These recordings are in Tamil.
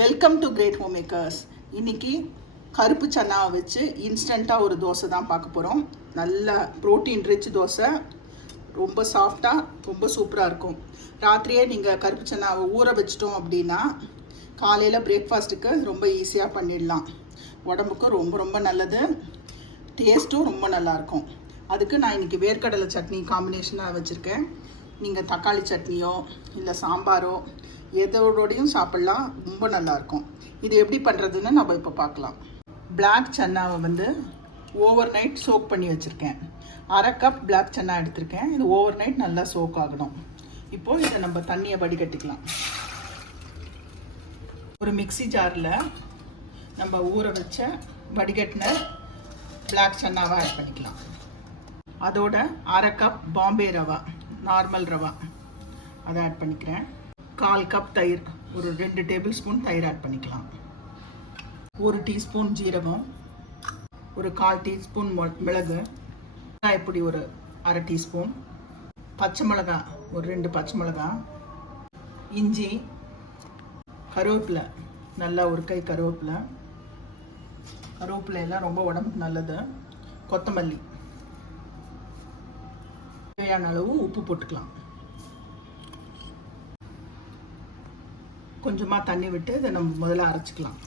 Welcome to great home makers இன்னைக்கு கருப்பு சன்னாவை வச்சு இன்ஸ்டண்ட்டாக ஒரு தோசை தான் பார்க்க போகிறோம் நல்ல ப்ரோட்டீன் ரிச் தோசை. ரொம்ப சாஃப்டாக ரொம்ப சூப்பராக இருக்கும். ராத்திரியே நீங்கள் கருப்பு சன்னாவை ஊற வச்சிட்டோம் அப்படின்னா காலையில் பிரேக்ஃபாஸ்ட்டுக்கு ரொம்ப ஈஸியாக பண்ணிடலாம். உடம்புக்கு ரொம்ப ரொம்ப நல்லது. டேஸ்ட்டும் ரொம்ப நல்லாயிருக்கும் அதுக்கு நான் இன்றைக்கி வேர்க்கடலை சட்னி காம்பினேஷனாக வச்சுருக்கேன். நீங்கள் தக்காளி சட்னியோ இல்லை சாம்பாரோ எதோடையும் சாப்பிட்லாம். ரொம்ப நல்லாயிருக்கும். இது எப்படி பண்ணுறதுன்னு நம்ம இப்போ பார்க்கலாம். பிளாக் சன்னாவை வந்து ஓவர் நைட் சோக் பண்ணி வச்சுருக்கேன். அரை கப் பிளாக் சன்னா எடுத்திருக்கேன். இது ஓவர் நைட் நல்லா சோக் ஆகணும். இப்போது இதை நம்ம தண்ணியை வடிகட்டிக்கலாம். ஒரு மிக்ஸி ஜாரில் நம்ம ஊற வச்ச வடிகட்டின பிளாக் சன்னாவை ஆட் பண்ணிக்கலாம். அதோட அரை கப் பாம்பே ரவா. நார்மல் ரவா. அதை ஆட் பண்ணிக்கிறேன். கால் கப் தயிர். ஒரு ரெண்டு டேபிள் ஸ்பூன் தயிர் ஆட் பண்ணிக்கலாம். ஒரு டீஸ்பூன் ஜீரகம். ஒரு கால் டீஸ்பூன் மொ- மிளகு. இப்படி ஒரு அரை டீஸ்பூன் பச்சை மிளகா ஒரு ரெண்டு பச்சை மிளகா. இஞ்சி. கருவேப்பிலை. நல்லா ஒரு கை கருவேப்பிலை. கருவேப்பிலை எல்லாம் ரொம்ப உடம்புக்கு நல்லது. கொத்தமல்லி. தேவையான அளவு உப்பு போட்டுக்கலாம். கொஞ்சமாக தண்ணி விட்டு இதை நம்ம முதல்ல அரைச்சிக்கலாம்.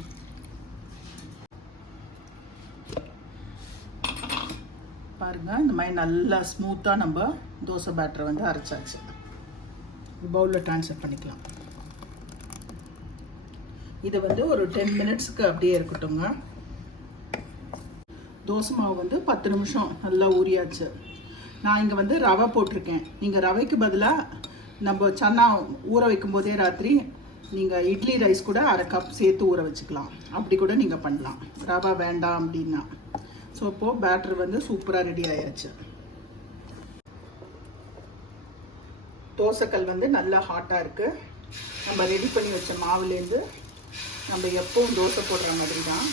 பாருங்க இந்த மாதிரி நல்லா ஸ்மூத்தாக நம்ம தோசை பேட்டரை வந்து அரைச்சாச்சு. பவுலில் ட்ரான்ஸ்ஃபர் பண்ணிக்கலாம். இது வந்து ஒரு டென் மினிட்ஸ்க்கு அப்படியே இருக்கட்டுங்க தோசை மாவு வந்து பத்து நிமிஷம் நல்லா ஊறியாச்சு. நான் இங்கே வந்து ரவை போட்டிருக்கேன். நீங்கள் ரவைக்கு பதிலாக நம்ம சன்னா ஊற வைக்கும் போதே ராத்திரி நீங்கள் இட்லி ரைஸ் கூட அரை கப் சேர்த்து ஊற வச்சுக்கலாம். அப்படி கூட நீங்கள் பண்ணலாம். ரவை வேண்டாம் அப்படின்னா. ஸோ இப்போது பேட்டர் வந்து சூப்பராக ரெடி ஆயாச்சு தோசைக்கல் வந்து நல்லா ஹாட்டாக இருக்குது நம்ம ரெடி பண்ணி வச்ச மாவுலேருந்து நம்ம எப்பவும் தோசை போடுற மாதிரி தான்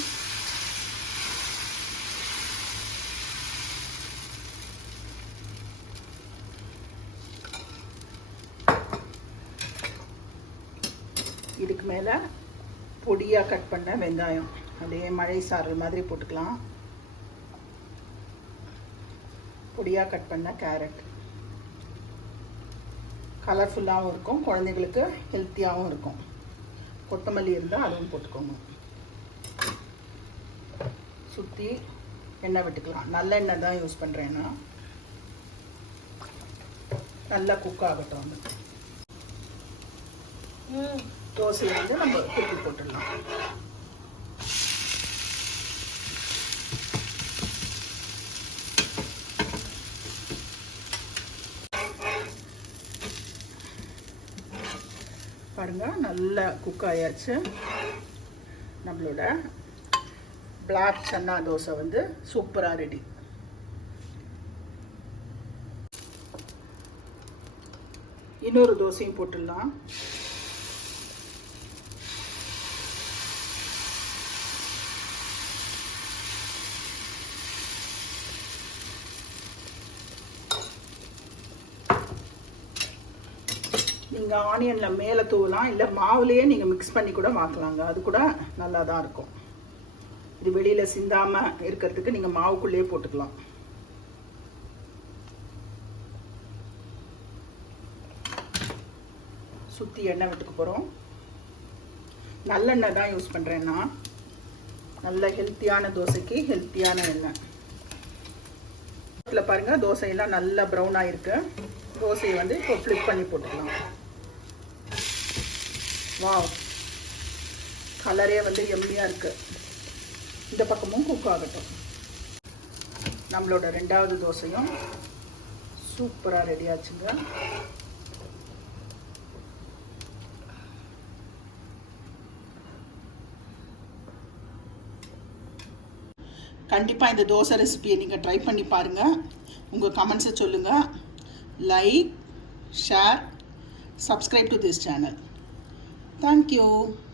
இதுக்கு மேலே பொடியாக கட் பண்ண வெங்காயம். அப்படியே மழை சாரல் மாதிரி போட்டுக்கலாம். பொடியாக கட் பண்ண கேரட் கலர்ஃபுல்லாகவும் இருக்கும். குழந்தைங்களுக்கு ஹெல்த்தியாகவும் இருக்கும். கொத்தமல்லி இருந்தால் அதுவும் போட்டுக்கோங்க. சுற்றி எண்ணெய் விட்டுக்கலாம். நல்லெண்ணெய் தான் யூஸ் பண்ணுறேன்னா நல்லா குக் ஆகட்டும். வந்து தோசையை வந்து நம்ம தூக்கி போட்டுடலாம். பாருங்க நல்லா குக் ஆயாச்சு. நம்மளோட பிளாக் சன்னா தோசை வந்து சூப்பராக ரெடி இன்னொரு தோசையும் போட்டுடலாம். நீங்கள் ஆனியனில் மேலே தூவலாம் இல்லை மாவுலேயே நீங்கள் மிக்ஸ் பண்ணி கூட மாற்றலாங்க அது கூட நல்லா தான் இருக்கும். இது வெளியில் சிந்தாமல் இருக்கிறதுக்கு நீங்கள் மாவுக்குள்ளேயே போட்டுக்கலாம். சுற்றி எண்ணெய் விட்டுக்க போகிறோம் நல்லெண்ணெய் தான் யூஸ் பண்ணுறேன் நான். நல்ல ஹெல்த்தியான தோசைக்கு ஹெல்த்தியான எண்ணெய். பாருங்கள் தோசையெல்லாம் நல்லா ப்ரௌன் ஆகிருக்கு தோசையை வந்து இப்போ ஃப்ளிப் பண்ணி போட்டுக்கலாம். வாவ் கலரே வந்து எம்மியாக இருக்குது இந்த பக்கமும் குக் ஆகட்டும் நம்மளோட ரெண்டாவது தோசையும் சூப்பராக ரெடி ஆச்சுங்க. கண்டிப்பாக இந்த தோசை ரெசிபியை நீங்கள் ட்ரை பண்ணி பாருங்கள் உங்கள் கமெண்ட்ஸை சொல்லுங்கள் like share subscribe to this channel Thank you.